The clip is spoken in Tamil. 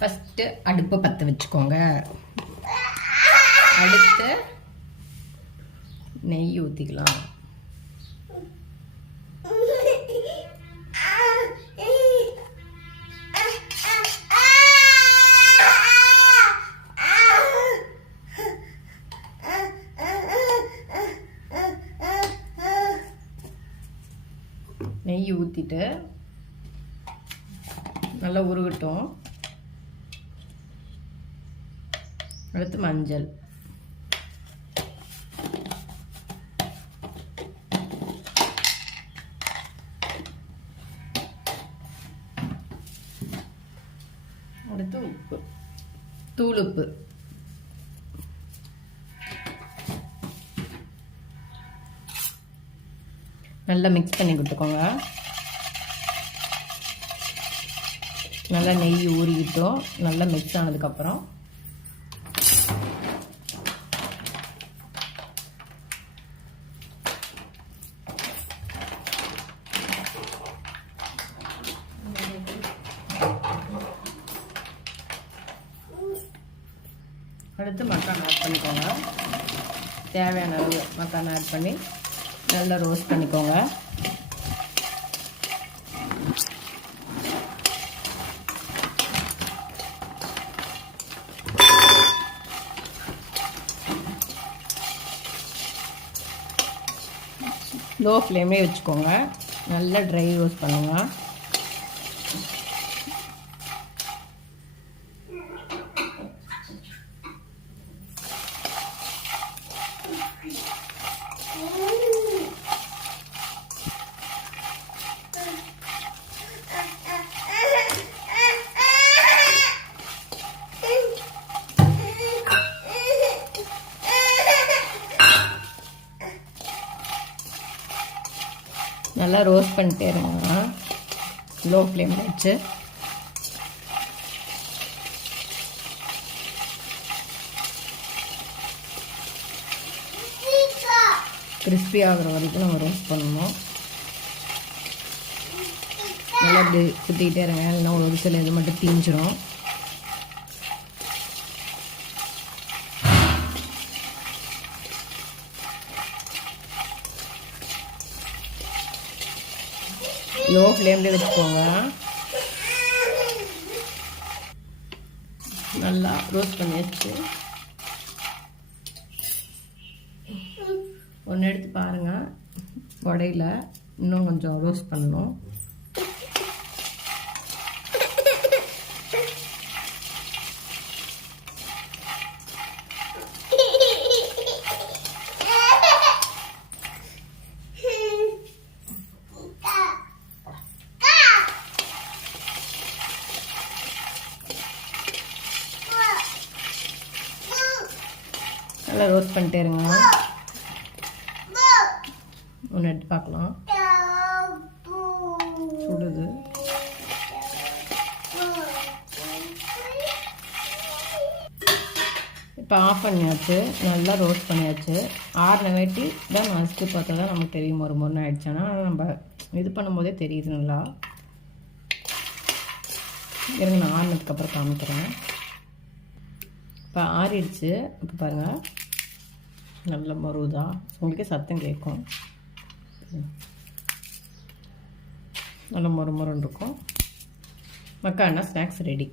ஃபஸ்ட்டு அடுப்பை பற்ற வச்சுக்கோங்க. அடுத்து நெய் ஊற்றிக்கலாம். நெய் ஊற்றிட்டு நல்லா உருகட்டும். அடுத்து மஞ்சள், அடுத்து உப்பு, தூள் உப்பு, நல்லா மிக்ஸ் பண்ணி கொடுத்துக்கோங்க. நல்லா நெய் ஊறிக்கிட்டோம். நல்லா மிக்ஸ் ஆனதுக்கப்புறம் அடுத்து மக்கான் ஆட் பண்ணிக்கோங்க. தேவையான அளவு மக்கான் ஆட் பண்ணி நல்லா ரோஸ்ட் பண்ணிக்கோங்க. லோ ஃப்ளேம்லேயே வச்சுக்கோங்க. நல்லா ட்ரை ரோஸ்ட் பண்ணுங்க. நல்லா ரோஸ்ட் பண்ணிட்டே இருங்க லோ ஃப்ளேமில் வச்சு. கிறிஸ்பி ஆகிற வரைக்கும் நம்ம ரோஸ்ட் பண்ணணும். நல்லா இப்படி சுற்றிக்கிட்டே இருங்க, இல்லைன்னா ஒரு சில இது மட்டும் தீஞ்சிரும். லோ ஃப்ளேம்லேயே வச்சுக்கோங்க. நல்லா ரோஸ்ட் பண்ணி வச்சு ஒன்று எடுத்து பாருங்கள். உடையில இன்னும் கொஞ்சம் ரோஸ்ட் பண்ணணும். நல்லா ரோஸ்ட் பண்ணிட்டே இருங்க. ஒன்று எடுத்து பார்க்கலாம். சுடுது. இப்போ ஆஃப் பண்ணியாச்சு. நல்லா ரோஸ்ட் பண்ணியாச்சு. ஆறின வேட்டி தான் மசித்து பார்த்தா தான் நமக்கு தெரியும் ஒரு முறை ஆயிடுச்சுன்னா. நம்ம இது பண்ணும்போதே தெரியுது நல்லா. இருங்க, நான் ஆறினதுக்கப்புறம் காமிக்கிறேன். இப்போ ஆறிடுச்சு. இப்போ பாருங்கள், நல்ல மருதான். உங்களுக்கே சத்தம் கேட்கும். நல்ல மொறு மொறுன்னு இருக்கும். Makhana snacks ready.